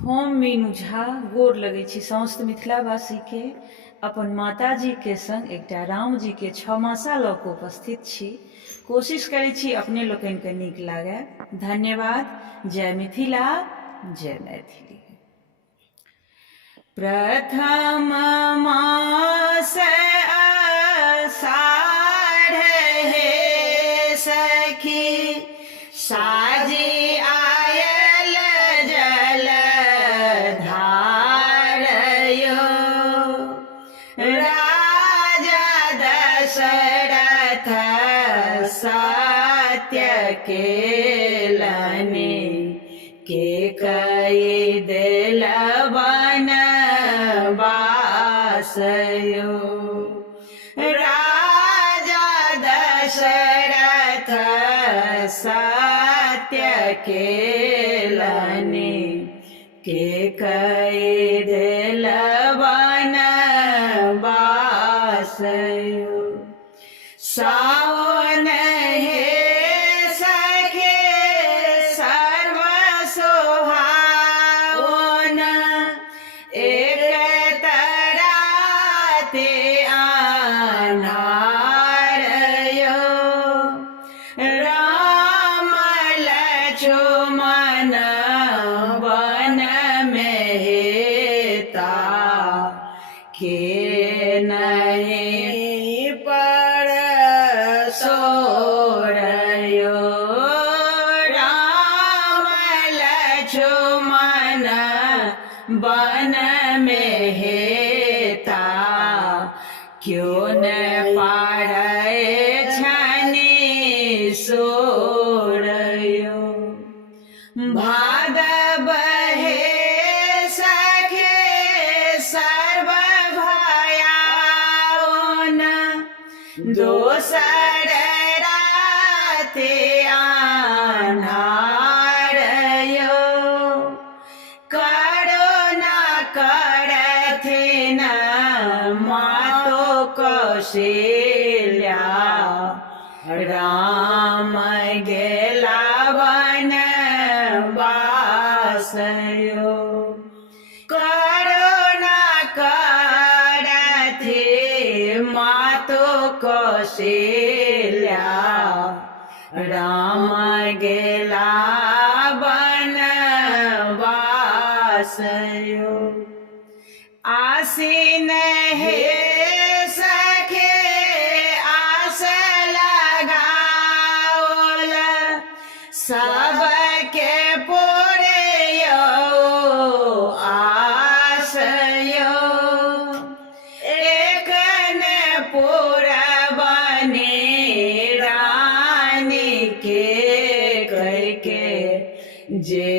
हम मीनू झा गोर लगै छी समस्त मिथिलावासी के। अपन माताजी के संग एकटा राम जी के छमासा लऽ कऽ उपस्थित छी। कोशिश करै छी अपने लोकनि के नीक लागय। धन्यवाद। जय मिथिला, जय मैथिली। प्रथम मास आषाढ़ हे सखी, साजी आयल जल धारयो। राजा दशरथ सत्य केलनि, के कई देल वनवासयो। राजा दशरथ सत्य केलनि, के कई देल वनवासयो। सावन हे सखे सर्व सोहावन, एक तराते अन्हारयो। राम लक्ष्मण वन में हेता, के नहीं पर सोरयो। राम लक्ष्मण वन में हेता, क्यों न पारै छनि सोरयो। भादव हे सखे सर्व भयावन, दोसर राते अन्हारयो। करुणा करथिन मातो कौशल्या, राम गेला वनवासयो। करुणा करथि मातो कौशल्या, राम गेला वनवासयो। आसीन हे सखे आस लगाओल, सबके पूरयो आसयो। एक न पूरबनि रानी के कइके, जे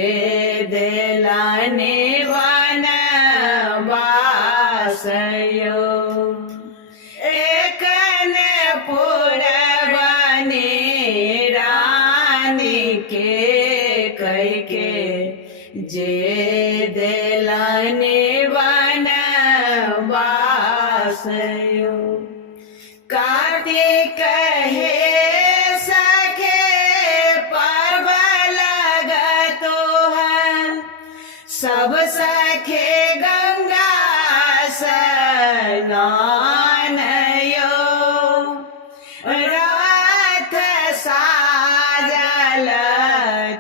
देलनि वनवासयो। एक न पूरबनि रानी के कइके, जे देलनि वनवासयो। कार्तिक हे सखे पर्व लगतो है, सब सखे गंगा स्नानयो। रथ साजल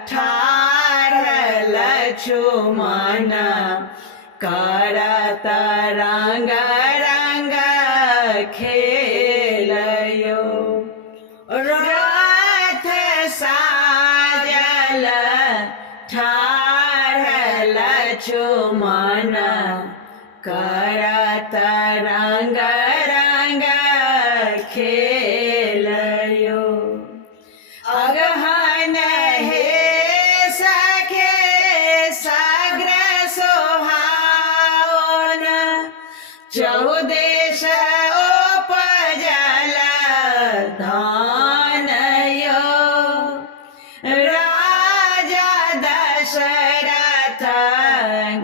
ठाढ़ लक्ष्मण, करत रंग रंग खेलयो। रथ साजल ठाढ़ लक्ष्मण, करत रंग रंग खेलयो। अगहन हे सखे सग्र सोहावन, चौदेश उपजल धानयो। राजा दशरथ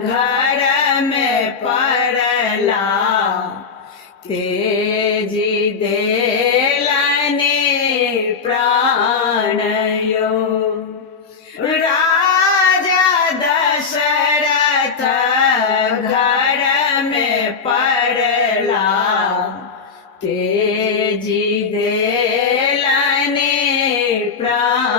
घर में पड़ला, तेजी देलनि प्राणयो। राजा दशरथ तेजी देलने प्राण